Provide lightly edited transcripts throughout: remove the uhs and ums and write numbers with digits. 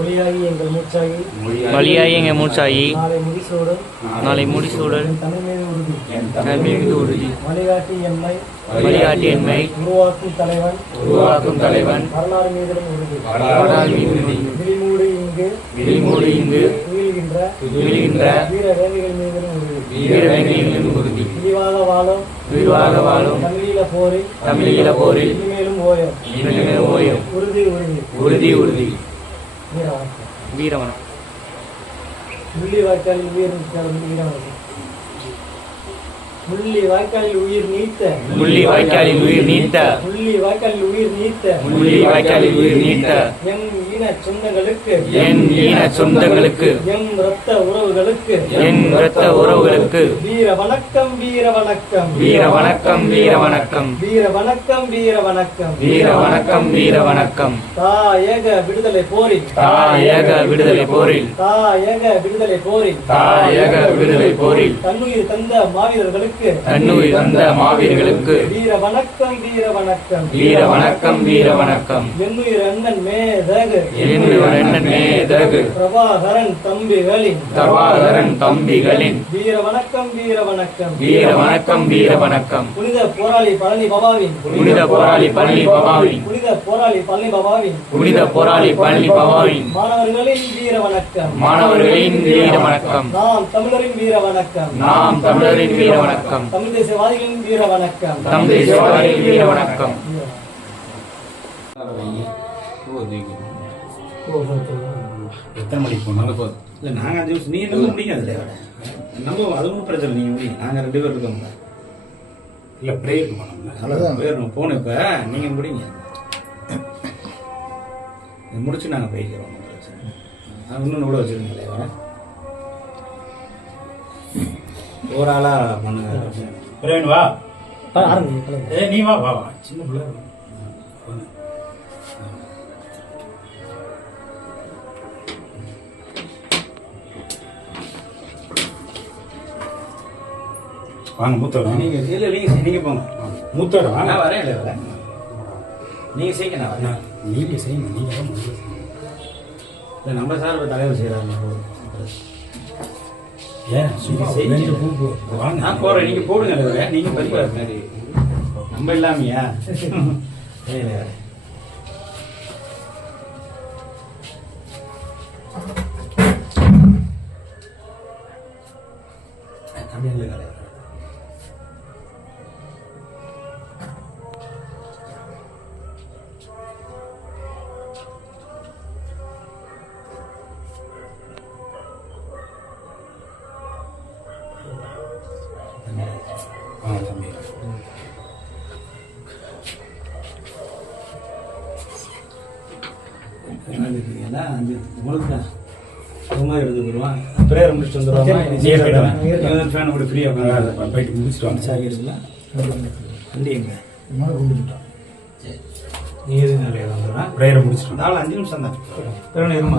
ஒளியாகி எங்கள் மூச்சாகி வழியாகி எங்கள் மூச்சாகி நாளை முடிசூடல் தமிழ் மீது உறுதி வழிகாட்டி எம்மை உருவாக்கும் தலைவன் வரலாறு மீது உறுதி விழிமூடு இங்கு வீழ்கின்ற வீரவேங்கைகள் மீது உறுதி விரிவாக வாழும் தமிழீழ போரில் இனிமேலும் ஓயம் உறுதி உறுதி வீரவனம் முள்ளிவாய்க்காலில் உயிர் நீத்த முள்ளிவாய்க்காலில் உயிர் நீத்த எம் ஈன சொந்தங்களுக்கு என் ஈன சொந்தங்களுக்கு எம் இரத்த உறவுகளுக்கு வீர வணக்கம் தாயக விடுதலை போரில் தன்னுயிர் தந்த மாவீரர்களுக்கு வீர வணக்கம் என்னுயிர் அண்ணன் மேதகு பிரபாகரன் தம்பிகளின் வீர வணக்கம் புனித போராளி பழனி பாபாவின் மாணவர்களின் வீர வணக்கம் நாம் தமிழரின் வீர வணக்கம் தமிழ் தேசியவாதிகளின் வீர வணக்கம் எத்தனை மணிக்கு போனாலும் போதும் இல்லை நாங்கள் 5 நிமிஷம் நீங்கள் நம்ம முடிக்காது நம்ம அது ஒன்றும் பிரச்சனை நீங்கள் முடியும் நாங்கள் 2 பேர் இருக்கோம் இல்லை ப்ரேயருக்கு போனோம்ல அவ்வளோதான் போயிடணும் போகணும் இப்போ நீங்கள் முடிங்க முடிச்சு நாங்கள் போய்க்கிறோம் பிரச்சனை அது இன்னொன்று கூட வச்சுருக்கோம் ஒரு ஆளாக பண்ணுங்க பிரேன் வா நீ வா சின்ன பிள்ளை வாங்க மூத்தவர் நீங்கள் போங்க மூத்தவர் வாங்க வரேன் இல்லை நீங்கள் செய்யுங்க நான் வரேன் நீங்கள் செய்யுங்க நீங்கள் தான் இல்லை நம்ம சார் தலைவர் செய்கிறாங்க ஏன் வாங்க நான் போகிறேன் நீங்கள் போடுங்க நீங்கள் பதிவாக மாதிரி நம்ம இல்லாமையா இல்லை தமிழில் கலை தம்பி என்ன உங்களுக்கு தான் ரொம்ப எடுத்து போடுவான் பிரேயர் முடிச்சுட்டு வந்துடுவாங்க ஃபேன் கூட ஃப்ரீயாக போயிட்டு முடிச்சுட்டு வாங்க சாவி இருக்குல்ல வண்டி எங்க சரி நீ எது நிறைய வந்துடுவேன் பிரேயரை முடிச்சுட்டு நாலு 5 நிமிஷம் தான் பிறகு இருமா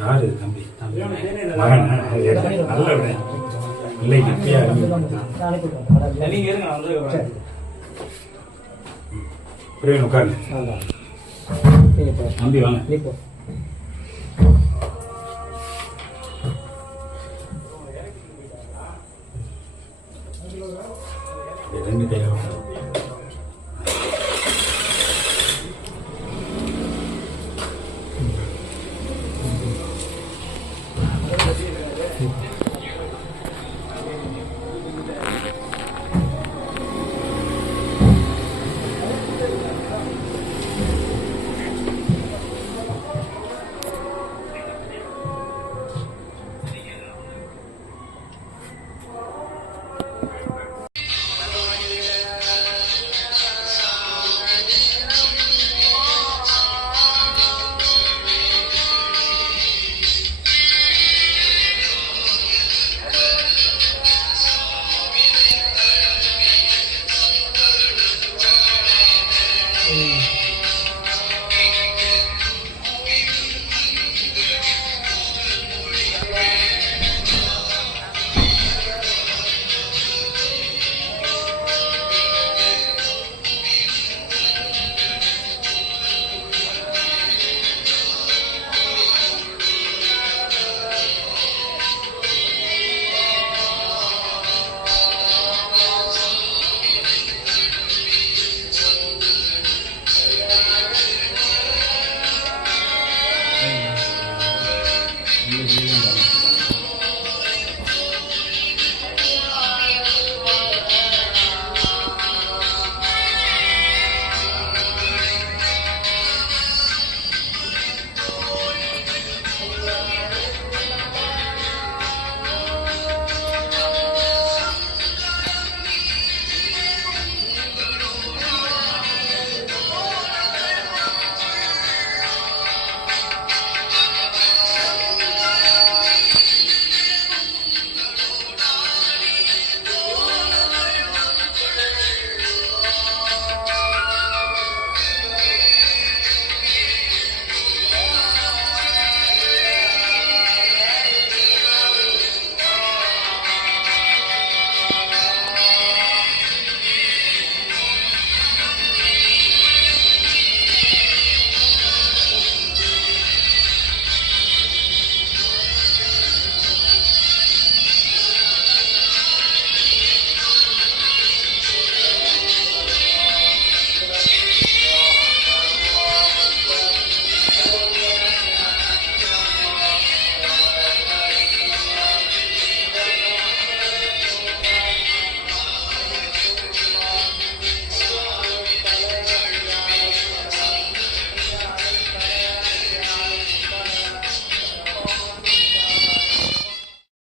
யாரு தம்பி நல்ல இல்லை கட்டியா நீங்க இருங்க நான் வந்து பிரேயர் உட்காருங்க தம்பி வாங்க ரெண்டு கையில்